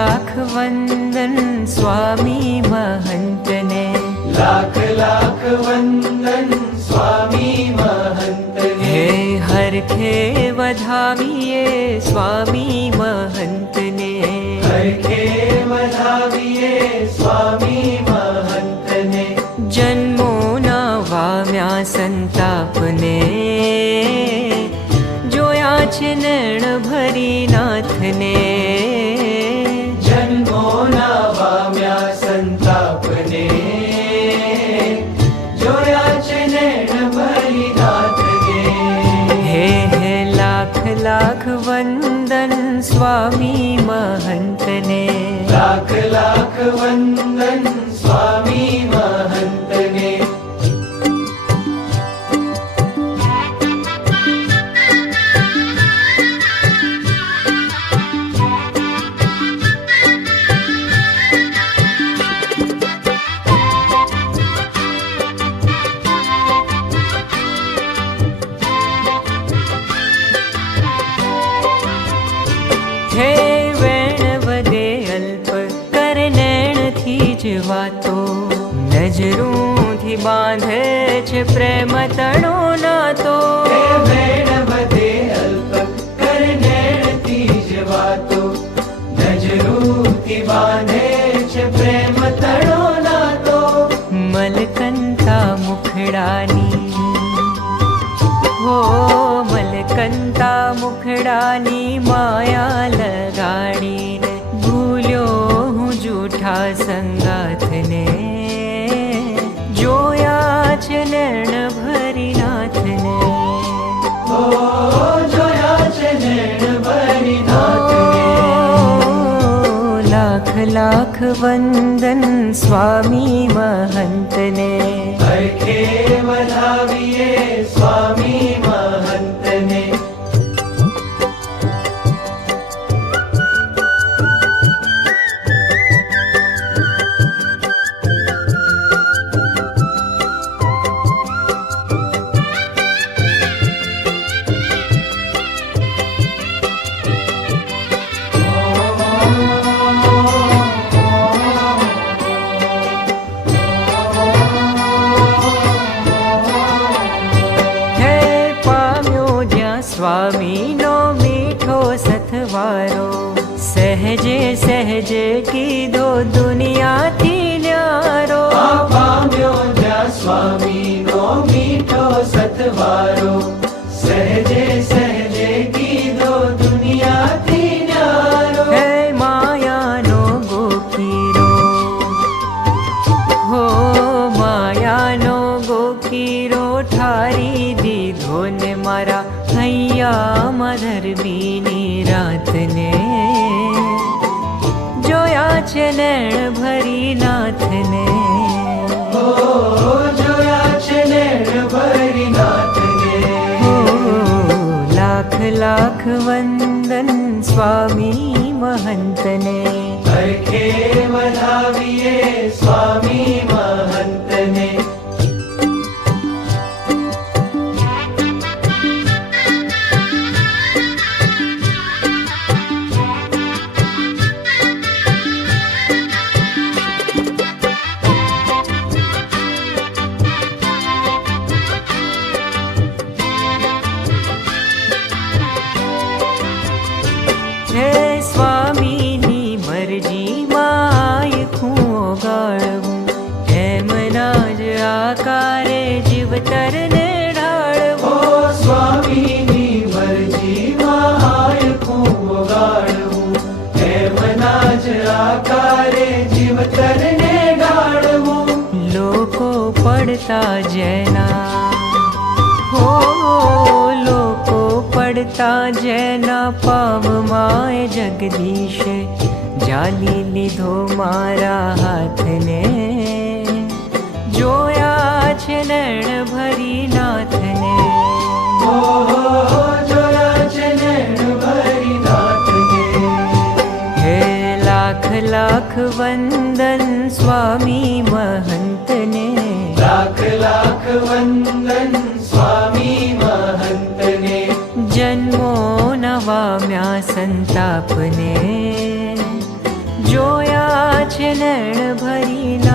लाख वंदन स्वामी महंतने। लाख लाख वंदन स्वामी महंतने। हे हरखे वधावीए स्वामी महंतने। हरखे वधावीए स्वामी महंतने। जन्मो न वाम्या संतापने, जोया छे नैण भरी नाथने। जन्मो न वाम्या संतापने, जोया छे नैण भरी नाथने। हे लाख लाख वंदन स्वामी महंतने। लाख लाख वंदन स्वामी महंतने। हे वेण वदे अल्प कर नैण थी ज वातो। नजरूं थी बांधे छे प्रेम तणो नातो। हे वेण वदे अल्प कर नैण थी ज वातो। नजरूं थी बांधे छे प्रेम तणो नातो। मलकंता मुखડાની हो मलकंता मुखડાની माया लगाड़ीने। भूल्यो हूँ जूठा संगाथने, जोया छे नैण भरी नाथने। ओ जोया छे नैण भरी नाथने। लाख लाख वंदन स्वामी महंतने। हरखे वधावीए स्वामी महंतने। स्वामी नो मीठो सथवारो। सहजे सहजे कीधो दुनिया थी न्यारो। पाम्यो ज्या स्वामी नो मीठो सतवारो। सहजे सहजे कीधो दुनिया थी न्यारो। हे माया नो गोकीरो, हो माया नो गोकीरो ठारी दीधो ने मारा हैया मधरबीनी रातने। जोया छे नैण भरी नाथने। ओ जोया छे नैण भरी नाथने। हो लाख लाख वंदन स्वामी महंतने। हरखे वधावीए स्वामी महंतने। हे स्वामी नी मरजी माय खूं गाळवूं। एम नाज आकारे जीवतर ने ढाळवूं। ओ स्वामी नी मरजी माय खूं गाळवूं। एम नाज आकारे जीवतर ने ढाळवूं। लोको पड़ता जेना, हो लोको पड़ता जेना पाव माय जगदीश। जाली लीधो मारा हाथने, जोया छे नैण भरी नाथने। ओ जोया छे नैण भरी नाथने। हे लाख लाख वंदन स्वामी महंतने। लाख लाख वंदन स्वामी महंतने। जन्मो नवाम्या संतापने, નૈણ ભરી